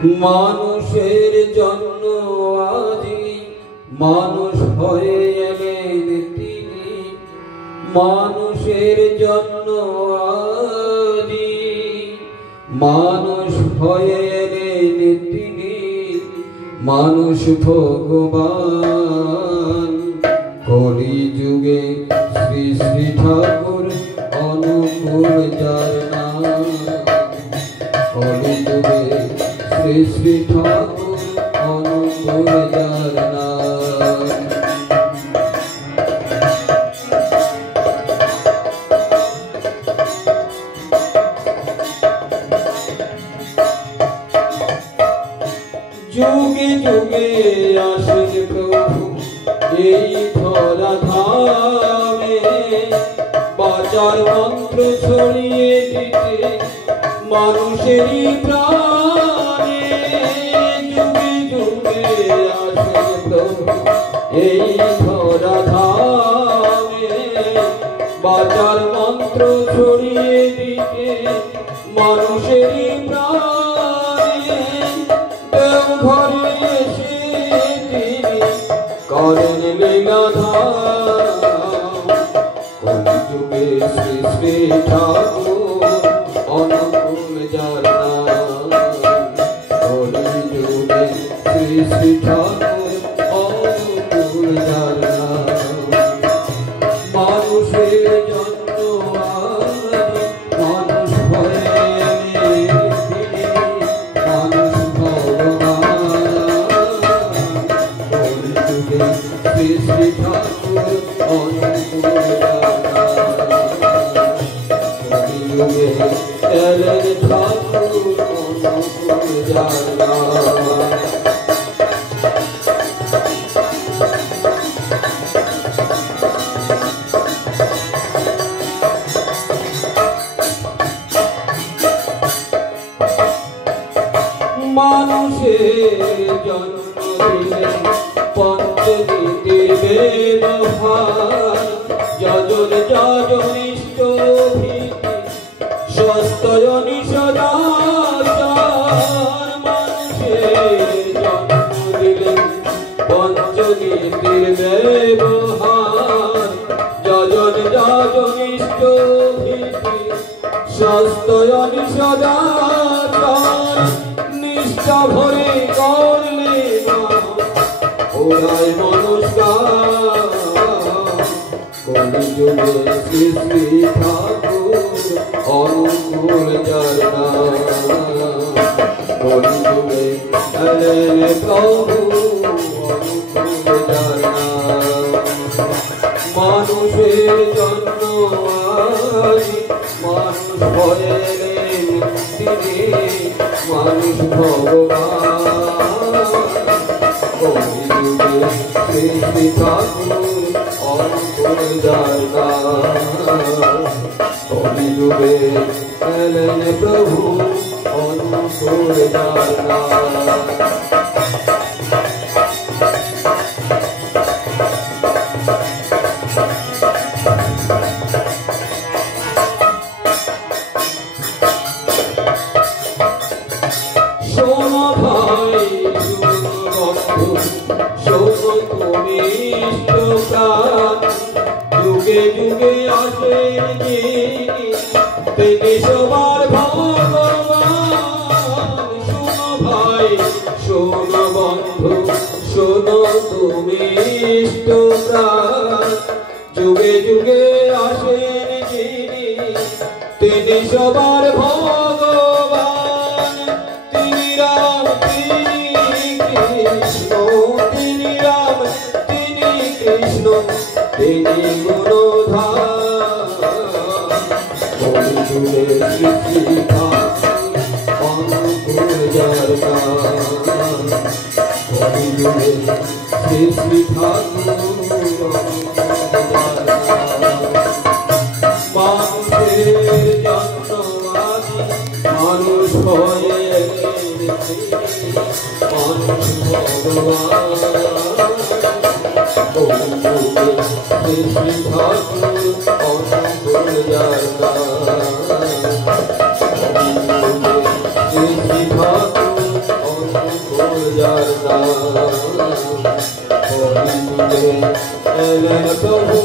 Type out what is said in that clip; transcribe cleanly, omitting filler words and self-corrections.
মানুষের জন্য আজি মানুষ হয়ে এলেন তিনি, মানুষের জন্য আজি মানুষ হয়ে এলেন তিনি, মানুষ ভগবান। কলি যুগে শ্রী শ্রী ঠাকুর অনুকূল যার নাম, কলি যুগে শ্রী শ্রী ঠাকুর অনুকূল যার নাম। যুগে যুগে আসেন প্রভু এই ধরা ধামে, বাঁচার মন্ত্র ছড়িয়ে দিতে মানুষেরই প্রাণে। যুগে যুগে আসেন প্রভু এই ধরা ধামে, বাঁচার মন্ত্র ছড়িয়ে দিতে মানুষেরই প্রাণে। ঘরে এসে তিনি করেন লীলাধাম, কলিযুগে শ্রী শ্রী ঠাকুর অনুকূল যার নাম, কলিযুগে শ্রী শ্রী ঠাকুর অনুকূল যার নাম। মানুষের জন্য আজি মানুষ হয়ে এলেন তিনি, মানুষ শ্রী শ্রী ঠাকুর অনুকূল যার নাম, কলিযুগে এলেন ঠাকুর অনুকূল যার নাম। মানুষের জন্ম দিলেন পঞ্চনীতির ব্যবহার, যজন যজন ইষ্ট ভীতি সস্তয়নি সদাচার। মানুষের জন্ম দিলেন পঞ্চনীতির ব্যবহার, যজন যজন ইষ্ট ভীতি সস্তয়নি সদাচার। নিষ্ঠা ভরে করলে ওরাই নমস্কার, কলিযুগে শ্রী শ্রী ঠাকুর অনুকূল যার নাম, কলিযুগে এলেন প্রভু অনুকূল যার নাম। মানুষের জন্য আজি মানুষ হয়ে এলেন তিনি, মানুষ ভগবান। কলিযুগে শ্রী শ্রী ঠাকুর অনুকূল যার নাম, কলিযুগে এলেন প্রভু অনুকূল যার নাম। শোনো ভাই শোনো বন্ধু শোনো তুমি ইষ্টপ্রাণ, যুগে যুগে আসেন যিনি তিনি সবার ভগবান। শোনো ভাই শোনো বন্ধু শোনো তুমি ইষ্টপ্রাণ, যুগে যুগে আসেন যিনি তিনি সবার ভগবান। তিনি রাম তিনি কৃষ্ণ, তিনি রাম তিনি কৃষ্ণ তিনি গুণধাম। কলিযুগে শ্রী শ্রী ঠাকুর অনুকূল যার নাম, কলিযুগে শ্রী শ্রী ঠাকুর অনুকূল যার নাম। মানুষের জন্য আজি মানুষ হয়ে এলেন তিনি, মানুষ ভগবান। কলিযুগে শ্রী শ্রী ঠাকুর অনুকূল যার নাম, কলিযুগে শ্রী শ্রী ঠাকুর যার নাম হরি তুলে এলেন প্রভু